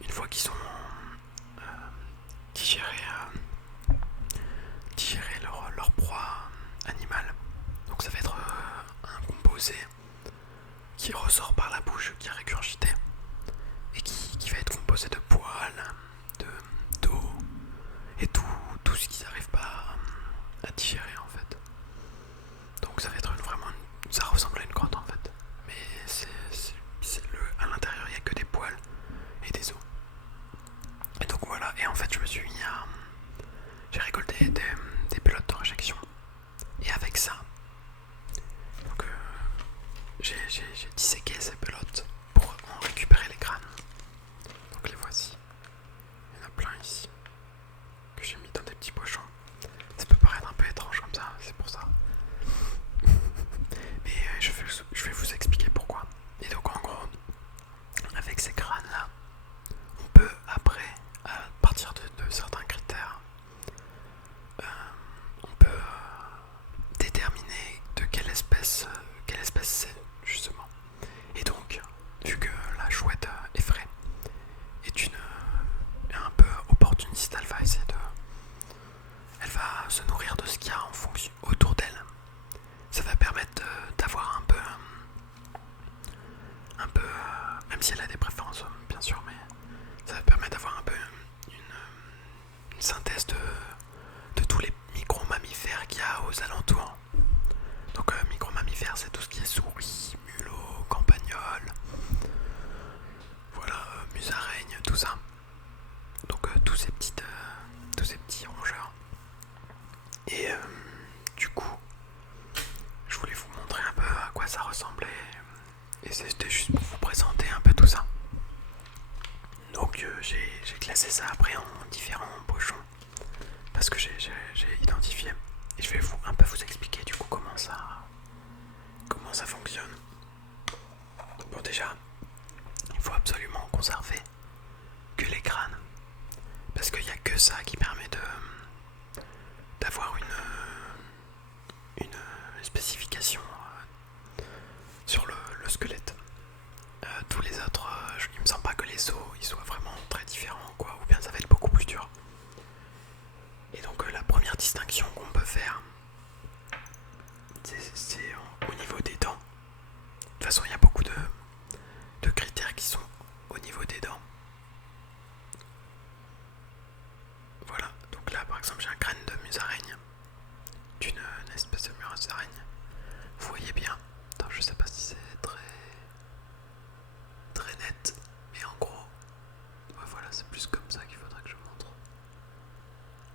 une fois qu'ils ont digéré, digérer leur proie animale. Donc ça va être un composé qui ressort par la bouche, qui est régurgité, et qui va être composé de poils, d'eau, et tout ce qu'ils n'arrivent pas à digérer en fait. Donc ça va être ça ressemble à une crotte en fait. Mais à l'intérieur il n'y a que des poils et des os. Et donc voilà, et en fait je me suis mis à... J'ai récolté des pelotes de réjection. Et avec ça, donc j'ai disséqué ces pelotes pour en récupérer les crânes. Donc les voici. Il y en a plein ici, que j'ai mis dans des petits pochons. Ça peut paraître un peu étrange comme ça, c'est pour ça. Mais je vais vous expliquer pourquoi. Et donc en gros, avec ces crânes là, on peut après, à partir de certains critères, on peut déterminer de quelle espèce c'est justement. Et donc, vu que la chouette effraie est un peu opportuniste, elle va se nourrir de ce qu'il y a en fonction autour d'elle. Ça va permettre d'avoir même si elle a des préférences bien sûr, mais ça va permettre d'avoir un peu une synthèse de tous les micro-mammifères qu'il y a aux alentours. Donc micro-mammifères, c'est tout ce qui est souris, mulot, campagnol, voilà, musaraigne, tout ça. Donc tous ces petits rongeurs. Et du coup, je voulais vous montrer un peu à quoi ça ressemblait. Et c'était juste pour vous présenter un peu tout ça. Donc j'ai classé ça après en différents pochons. Parce que j'ai identifié. Et je vais un peu vous expliquer du coup comment ça fonctionne. Bon déjà, il faut absolument conserver que les crânes. Parce qu'il n'y a que ça qui permet d'avoir une spécification sur le squelette. Tous les autres, il me semble pas que les os ils soient vraiment très différents, quoi, ou bien ça va être beaucoup plus dur. Et donc la première distinction qu'on peut faire, c'est au niveau des dents. De toute façon, il y a beaucoup de critères qui sont au niveau des dents. Voilà, donc là par exemple j'ai un crâne de musaraigne, d'une espèce de musaraigne. Vous voyez bien, attends, je sais pas si c'est très net, mais en gros, ouais, voilà, c'est plus comme ça qu'il faudrait que je montre.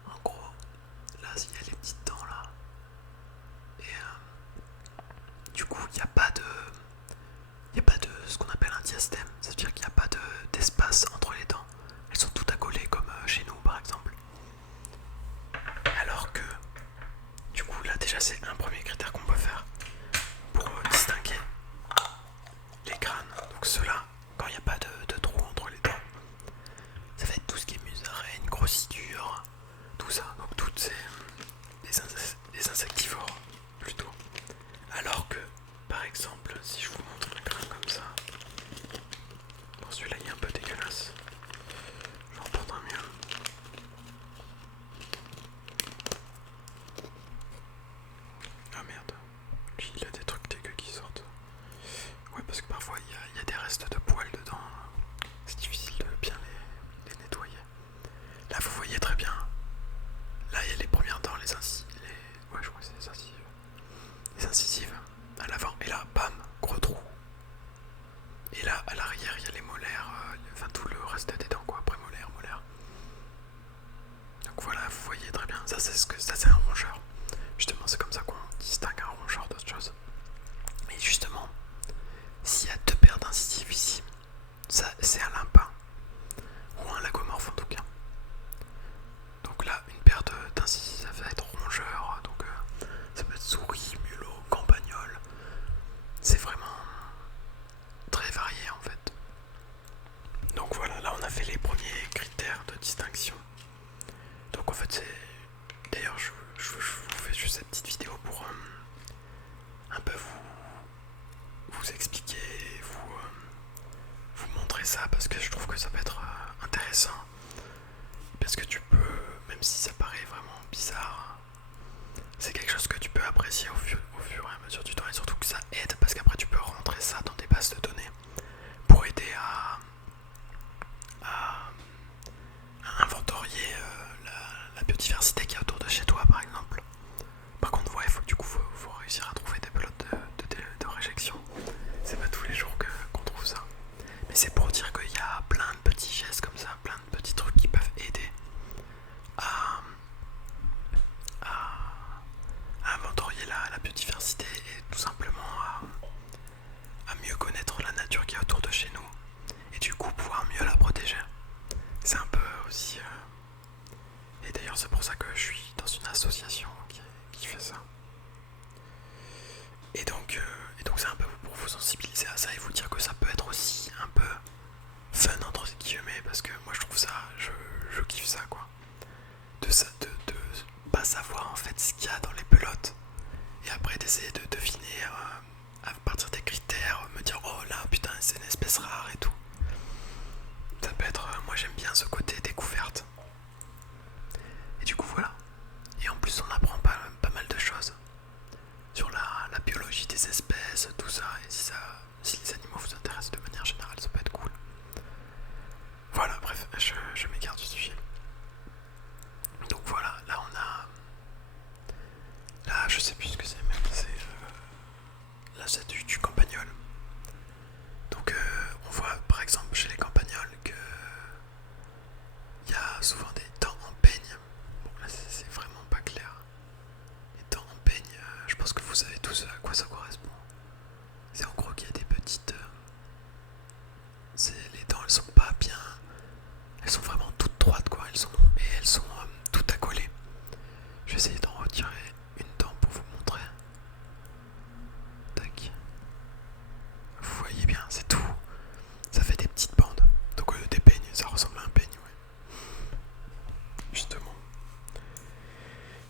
En gros, là il y a les petites dents là, et du coup il n'y a pas de ce qu'on appelle un diastème, ça veut dire qu'il n'y a pas d'espace entre les dents. Elles sont toutes accolées comme chez nous par exemple. Alors que du coup là déjà c'est un premier critère qu'on peut faire pour distinguer les crânes. Donc ceux-là, quand il n'y a pas de trou entre les dents, ça va être tout ce qui est musaraigne, grossidure, tout ça. Donc toutes des insectivores plutôt. Alors que par exemple si je vous montre un crâne comme ça, bon celui-là il est un peu dégueulasse, je vais en prendre un mieux. Ah merde, lui il a des trucs dégueux qui sortent. Ouais, parce que parfois il y a des restes de poils dedans. C'est difficile de bien les nettoyer. Là vous voyez très bien. Là il y a les premières dents, les incisives. Ouais, je crois que c'est les incisives. Les incisives à l'avant. Et là, bam, gros trou. Et là à l'arrière il y a les molaires. Enfin tout le reste des dents quoi. Prémolaires, molaires. Donc voilà, vous voyez très bien. Ça c'est un rongeur. Justement c'est comme ça qu'on distingue un rongeur d'autre chose. Et justement, s'il y a deux paires d'incisives ici, ça c'est un limpin ou un lagomorphe en tout cas. Donc là, une paire d'incisives, ça va être rongeur, donc ça peut être souris, mulot, campagnol. C'est vraiment très varié en fait. Donc voilà, là on a fait les premiers critères de distinction. Donc en fait c'est... D'ailleurs être intéressant. Parce que tu peux, même si ça paraît vraiment bizarre, c'est quelque chose que tu peux apprécier au fur et à mesure du temps. Et surtout que ça aide parce qu'après tu peux rentrer ça dans des bases de données pour aider à inventorier la biodiversité qui est autour de chez toi par exemple. Par contre, ouais, faut réussir à trouver des pelotes de réjection. C'est pas tous les jours qu'on trouve ça. Mais c'est pour dire qu'il y a plein de petits gestes comme ça, plein de petits trucs qui peuvent aider à, à inventorier la biodiversité et tout simplement à mieux connaître la nature qui est autour de chez nous et du coup pouvoir mieux la protéger. C'est un peu aussi... Et d'ailleurs c'est pour ça que je suis dans une association qui fait ça. Et donc c'est un peu pour vous sensibiliser à ça et vous dire que ça peut être aussi un peu fun entre guillemets parce que moi je trouve ça, je kiffe ça quoi. De pas savoir en fait ce qu'il y a dans les pelotes et après d'essayer de deviner à partir des critères, me dire oh là putain c'est une espèce rare et tout. Ça peut être, moi j'aime bien ce côté découverte. Et du coup voilà. Et en plus on apprend pas mal de choses sur la biologie des espèces, tout ça. Et si les animaux vous intéressent de manière générale, ça peut être cool. Voilà, bref, je m'écarte du sujet. Donc voilà, là on a... Là je sais plus ce que c'est, mais là c'est du campagnol. Donc on voit par exemple chez les campagnols que il y a souvent des dents en peigne. Bon là c'est vraiment pas clair. Les dents en peigne, je pense que vous savez tous à quoi ça correspond. C'est en gros qu'il y a des petites... les dents elles sont pas bien... Elles sont vraiment toutes droites quoi. Elles sont toutes accolées. Je vais essayer d'en retirer une dent pour vous montrer. Tac. Vous voyez bien, c'est tout. Ça fait des petites bandes. Donc des peignes, ça ressemble à un peigne, ouais. Justement.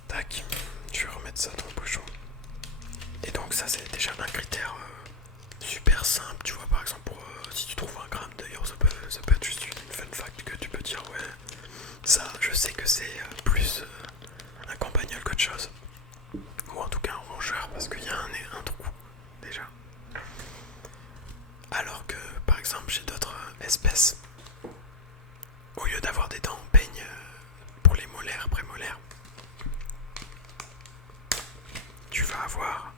Tac. Je vais remettre ça dans le bouchon. Et donc ça c'est déjà un critère super simple. Tu vois par exemple si tu trouves un gramme d'ailleurs ça peut être juste une fun fact que tu peux dire ouais. Ça je sais que c'est plus un campagnol qu'autre chose. Ou en tout cas un rongeur parce qu'il y a un trou déjà. Alors que par exemple chez d'autres espèces, au lieu d'avoir des dents en peigne pour les molaires, prémolaires, tu vas avoir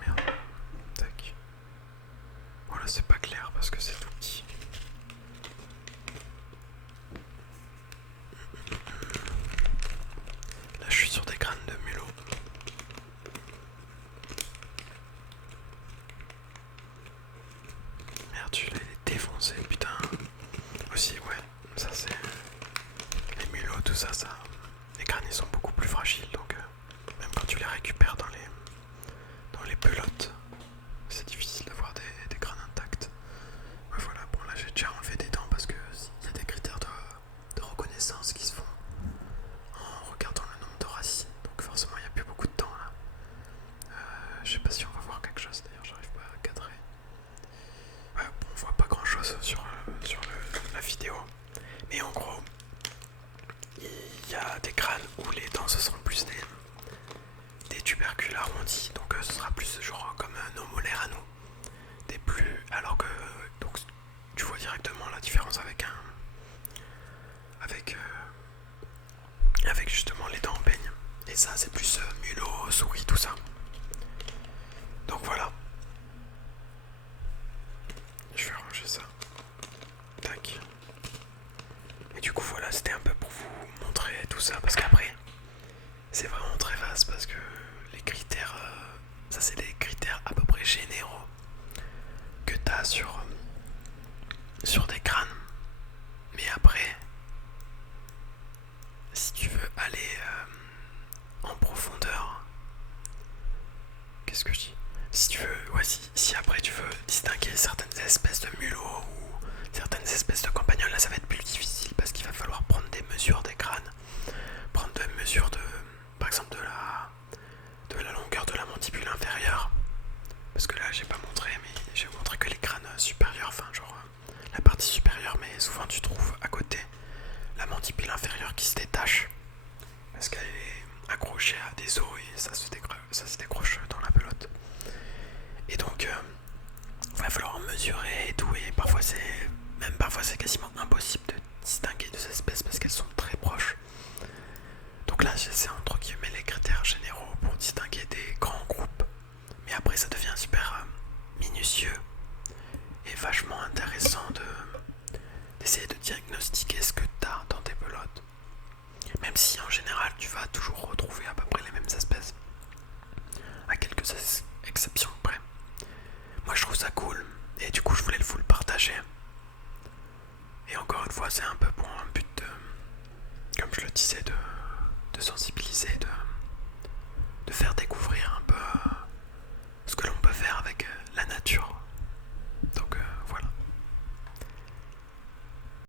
merde, tac. Voilà, c'est pas clair parce que c'est tout petit. Là je suis sur des crânes de mulot. Merde, je l'ai défoncé, putain. Aussi, ouais, ça c'est... Les mulots, tout ça, les crânes ils sont beaucoup plus fragiles, donc même quand tu les récupères dans les pelotes, c'est difficile d'avoir des crânes intacts. Ouais, voilà, bon là j'ai déjà enlevé des dents parce que il y a des critères de reconnaissance qui se font en regardant le nombre de racines, donc forcément il n'y a plus beaucoup de dents là. Je sais pas si on va voir quelque chose d'ailleurs, j'arrive pas à cadrer. Ouais, bon, on voit pas grand chose sur la vidéo, mais en gros il y a des crânes où les dents ce seront plus des tubercules arrondis, donc ce sera plus genre comme nos molaires à nous, des plus, alors que donc tu vois directement la différence avec justement les dents en peigne, et ça c'est plus mulot, souris, tout ça. Donc voilà, je vais ranger ça. Tac. Et du coup voilà, c'était un peu pour vous montrer tout ça, parce qu'après c'est vraiment très vaste, parce que les critères, ça c'est des critères à peu près généraux que tu as sur des crânes. Mais après, si tu veux aller en profondeur, qu'est-ce que je dis? Si tu veux, ouais, si après tu veux distinguer certaines espèces de mulots ou certaines espèces de campagnols, là ça va être plus difficile parce qu'il va falloir prendre des mesures des crânes, prendre des mesures par exemple de la longueur de la montée mesurées et tout, et parfois c'est quasiment impossible de distinguer deux espèces parce qu'elles sont très proches. Donc là, c'est entre guillemets les critères généraux